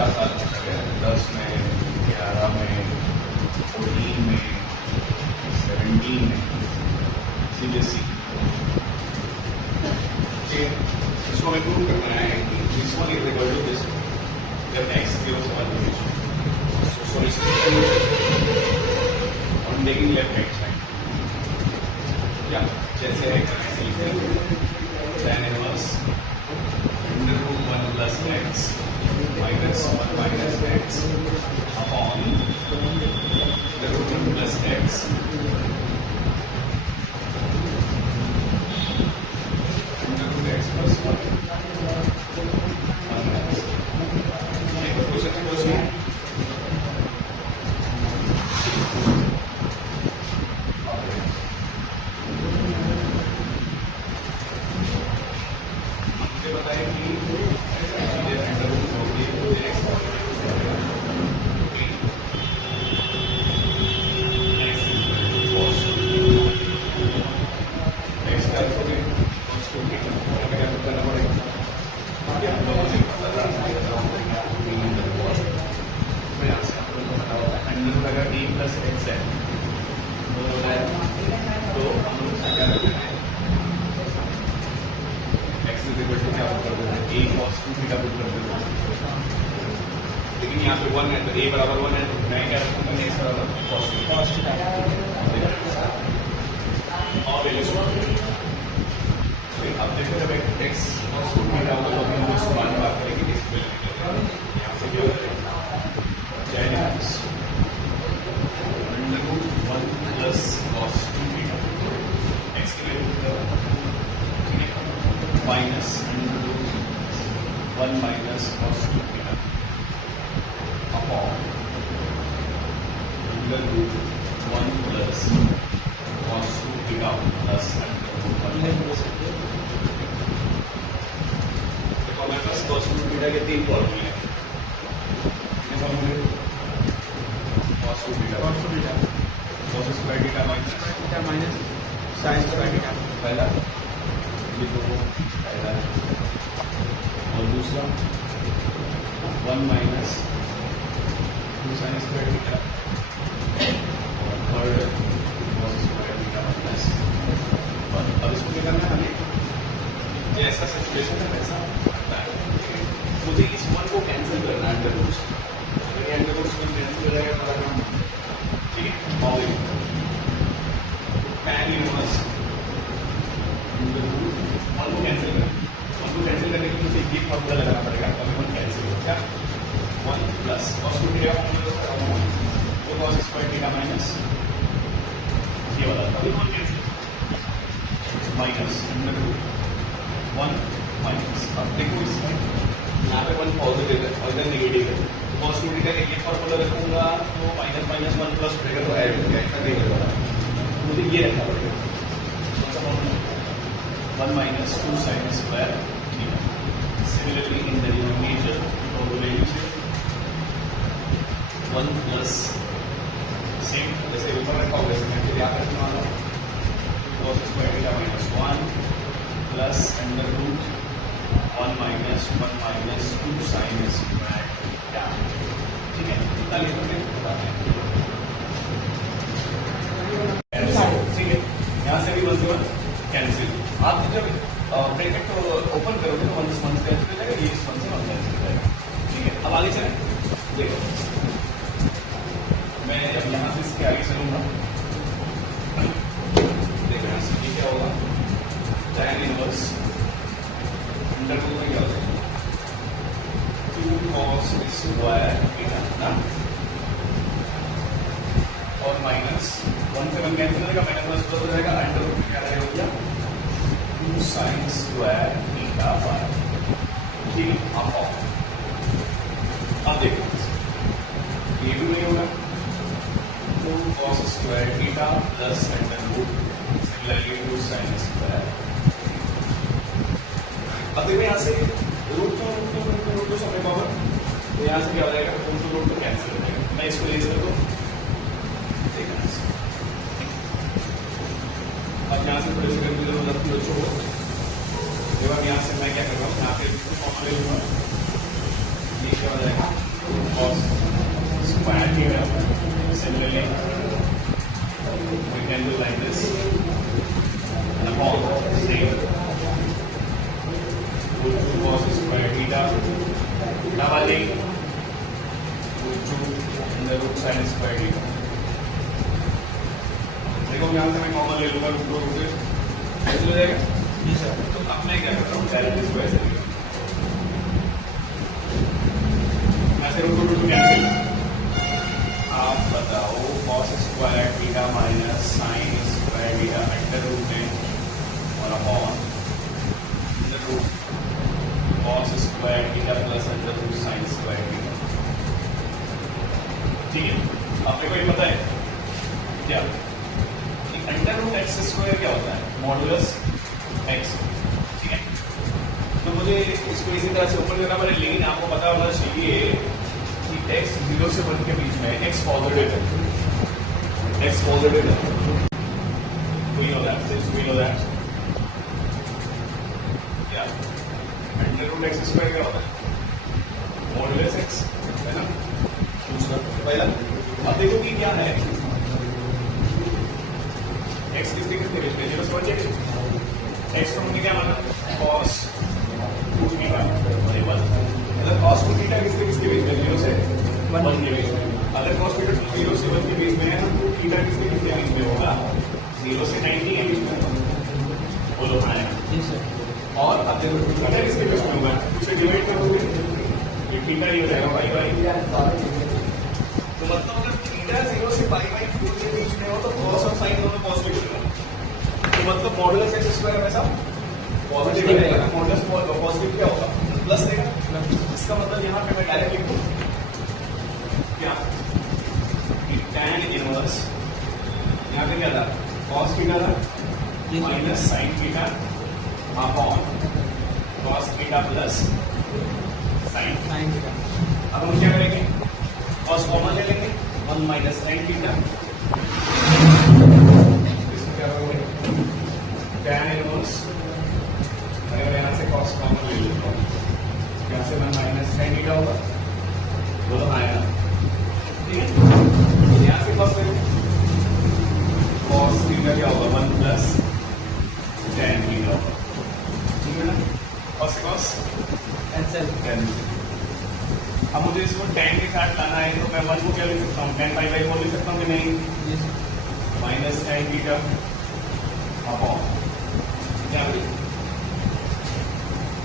4 साल हो गए, 10 में, 11 में, 14 में, 17 में, CBSE। इसको हमें प्रूव करना है कि this one is equal to this जब x 0 से 1 होगी। So I'm taking left hand side. Yeah, जैसे ऐसे लिखते हैं tan inverse under root 1 plus x minus 1 minus x upon the root 1 plus x under root x plus 1 minus. Question है बताए कि अगर a प्लस एक्स है तो हम लोग क्या करते हैं x इज इक्वल टू क्या कर देते हैं a cos 2 थीटा पुट कर देते हैं, लेकिन यहाँ पे 1 है तो a बराबर 1 है तो मैं क्या रखूँगा x बराबर cos थीटा और वैल्यूज अब देखो जब x cos 2 थीटा होगा तो हम उसको मान बात करेंगे इस वैल्यू यहाँ से क्या करेंगे under root 1 plus cos 2 theta x की value minus under root 1 minus cos 2 theta upon under root 1 plus cos 2 theta plus under root 1 minus। देखो हमारे पास cos 2 theta के 3 फॉर्मूले हैं। cos 2 theta cos square theta minus sin square theta पहला लिखो पहला और दूसरा 1 minus 2 sin square theta और third cos square theta minus 1। अब इसको क्या करना है हमें जैसा सिचुएशन है वैसा करना है। मुझे इस 1 को कैंसिल करना है अंडर रूट्स, अगर अंडर रूट्स में कैंसिल हो जाएगा तो हम ठीक है और tan इनवर्स अंडर रूट 1 को कैंसिल करने के लिए मुझे ये फॉर्मूला लगाना पड़ेगा, अभी 1 कैंसिल हो क्या 1 प्लस cos 2 थीटा वो cos स्क्वायर थीटा माइनस ये वाला अभी 1 cancel minus under root 1 minus. अब देखो इसमें यहाँ पे 1 पॉजिटिव है और इधर नेगेटिव है, cos 2 थीटा का ये फॉर्मूला रखूंगा तो माइनस माइनस 1 प्लस रहेगा तो ऐड नहीं होगा, मुझे ये रखना पड़ेगा 1 minus 2 sin square theta। Similarly in the denominator relationship 1 plus same जैसे ऊपर रखा होगा वैसे मैं याद रखने वाला हूँ cos square theta minus 1 plus under root 1 minus 2 sin square theta। ठीक है चलिए तो बताते हैं ठीक है यहाँ से भी 1 से 1 कैंसिल। आप जब ब्रैकेट को ओपन करोगे तो 1 से 1 कैंसिल हो जाएगा, ये 1 से 1 कैंसिल हो जाएगा। ठीक है अब आगे चलें, देखो मैं जब यहाँ से इसके आगे चलूंगा देखो यहाँ से ये क्या होगा tan इनवर्स अंडर रूट में क्या हो जाएगा 2 cos स्क्वायर थीटा ना और माइनस 1 से 1 कैंसिल हो जाएगा, माइनस 1 प्लस हो जाएगा, अंडर रूट में क्या रहेगा 2 sin स्क्वायर थीटा बाय ठीक अपॉन। अब देखो ये भी नहीं होगा 2 cos square theta plus under root similarly 2 sin square. अब देखो यहाँ से रूट टू सबके पावर तो यहाँ से क्या हो जाएगा रूट टू कैंसिल हो जाएगा, मैं इसको ले सकता हूँ देखा। अब यहाँ से थोड़े से कंफ्यूजन हो जाती है छोड़ो, जब यहाँ से मैं क्या कर रहा हूँ यहाँ पे फॉर्मूला लूंगा ये क्या हो जाएगा cos square theta. Similarly, we can do like this. And upon same root 2 cos square theta. Doubling root 2 in the root sin square theta. देखो यहाँ से मैं कॉमन ले लूँगा रूट 2 रूट 2 हो जाएगा जी सर। तो अब मैं क्या करता हूँ डायरेक्टली इसको ऐसे लिखा मैं से रूट 2 कैंसिल। आप बताओ cos square theta minus sine square theta under root में और upon the root cos square theta plus under root sine square theta. ठीक है, अब देखो ये पता है क्या अंडर रूट एक्स स्क्वायर क्या होता है मॉडुलस एक्स। ठीक है, तो मुझे इसको इसी तरह से ऊपर देना पड़ेगा, लेकिन आपको पता होना चाहिए कि एक्स 0 से 1 के बीच में एक्स पॉजिटिव है, एक्स पॉजिटिव है। We know that, since we know that, क्या अंडर रूट एक्स स्क्वायर क्या होता है मॉडुलस एक्स, है ना दूसरा पहला। अब देखो कि क्या है एक्स किसके किसके बीच में 0 से 1 के बीच। एक्स को हमने क्या माना cos 2 थीटा मतलब cos 2 थीटा किसके किसके बीच में 0 से 1 के बीच में। अगर cos थीटा 0 से 1 के बीच में है तो थीटा किसके किसके बीच में होगा 0 से 90 के बीच में। बोलो हाँ जी सर। और अब देखो थीटा किसके बीच में होगा उसे डिवाइड करोगे ये थीटा ही हो जाएगा पाई बाई। तो मतलब अगर थीटा 0 से पाई बाई 4 के बीच में हो तो cos और sin दोनों पॉजिटिव होगा। तो मतलब मॉडुलस एक्स स्क्वायर हमेशा पॉजिटिव रहेगा। मॉडुलस पॉजिटिव क्या होगा प्लस देगा। इसका मतलब यहाँ पे मैं डायरेक्ट लिख दूं क्या tan इनवर्स यहाँ पे क्या था cos थीटा था minus sin theta upon cos theta plus sin theta. अब हम क्या करेंगे cos कॉमन ले लेंगे 1 minus sin theta tan inverse अगर यहाँ से cos कॉमन ले लेता हूँ यहाँ से 1 माइनस sin थीटा होगा बोलो हाँ यार। ठीक है, यहाँ से cos ले cos थीटा क्या होगा 1 प्लस tan थीटा होगा। ठीक है ना, cos से cos कैंसिल। अब मुझे इसको tan के साथ लाना है तो मैं 1 को क्या लिख सकता हूँ tan पाई बाई 4 लिख सकता हूँ कि नहीं माइनस tan थीटा अपॉन क्या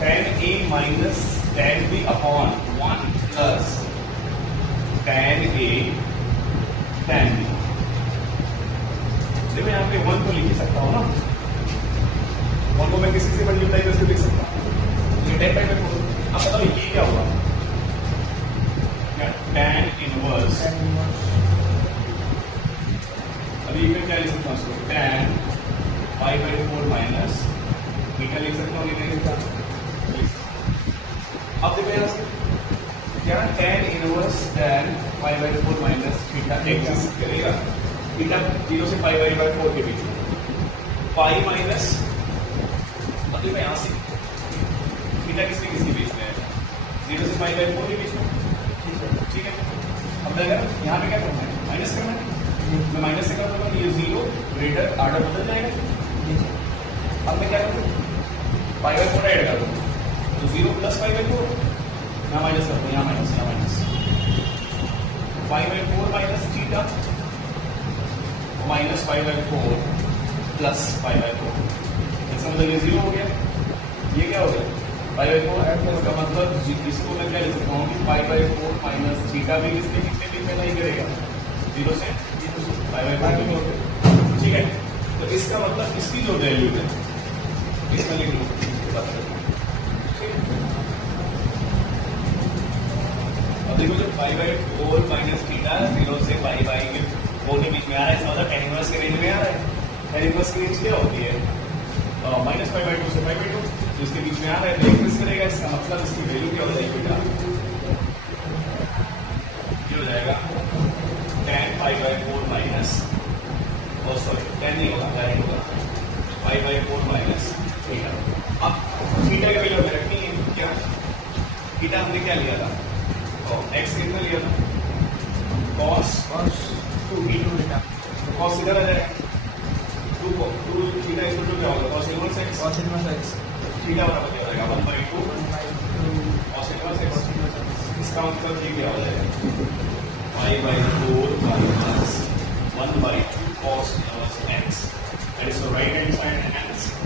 tan a minus tan b upon 1 plus tan a tan b। देखो यहाँ पे 1 को लिख ही सकता हूँ ना 1 को मैं किसी से मल्टीप्लाई करके लिख सकता हूँ ये tan पाई बाई 4। अब बताओ ये क्या हुआ tan इनवर्स अभी मैं क्या लिख सकता हूँ इसको tan pi by 4 minus theta लिख सकता हूँ नहीं लिखता। अब देखो यहाँ से क्या tan inverse tan pi by 4 minus theta exist करेगा थीटा 0 से पाई बाई 4 के बीच में पाई माइनस अब देखो यहाँ से थीटा किसके किसके बीच में है 0 से पाई बाई 4 के बीच में। ठीक है, अब यहाँ पे क्या करना है माइनस करना है। मैं माइनस से कर दूंगा ये 0 ग्रेटर आर्डर बदल जाएगा। अब मैं क्या करूँ पाई बाई 4 ऐड कर दूँ तो 0 प्लस पाई बाई 4 यहाँ माइनस कर दूँ यहाँ minus pi by 4 minus theta minus pi by 4 plus pi by 4 इसका मतलब ये 0 हो गया। ये क्या हो गया पाई बाई 4 का मतलब इसको मैं क्या लिख सकता हूँ कि पाई बाई 4 माइनस थीटा भी इसके कितने बीच में नहीं करेगा 0 से पाई बाई 4। ठीक है, तो इसका मतलब इसकी जो वैल्यू है इसमें लिख लो। अब देखो जो पाई बाई 4 माइनस थीटा 0 से पाई बाई 4 के बीच में आ रहा है इसका मतलब tan इनवर्स के रेंज में आ रहा है। tan इनवर्स की रेंज क्या होती है माइनस पाई बाई 2 से पाई बाई 2 जिसके बीच में आ रहा है तो इंक्रीज करेगा। इसका मतलब इसकी वैल्यू क्या हो जाएगी बेटा ये हो जाएगा tan pi by 4 minus sorry tan नहीं होगा डायरेक्ट होगा पाई बाई 4 माइनस थीटा। अब थीटा की वैल्यू रखनी है क्या थीटा हमने क्या लिया था एक्स कितना लिया था cos cos 2 थीटा तो cos इधर आ जाएगा 2 थीटा इक्वल टू क्या होगा cos inverse x cos inverse x theta बराबर क्या हो जाएगा 1/2 cos इनवर्स x इसका मतलब ये क्या हो जाएगा pi/4 minus 1/2 cos inverse x that is the right hand side and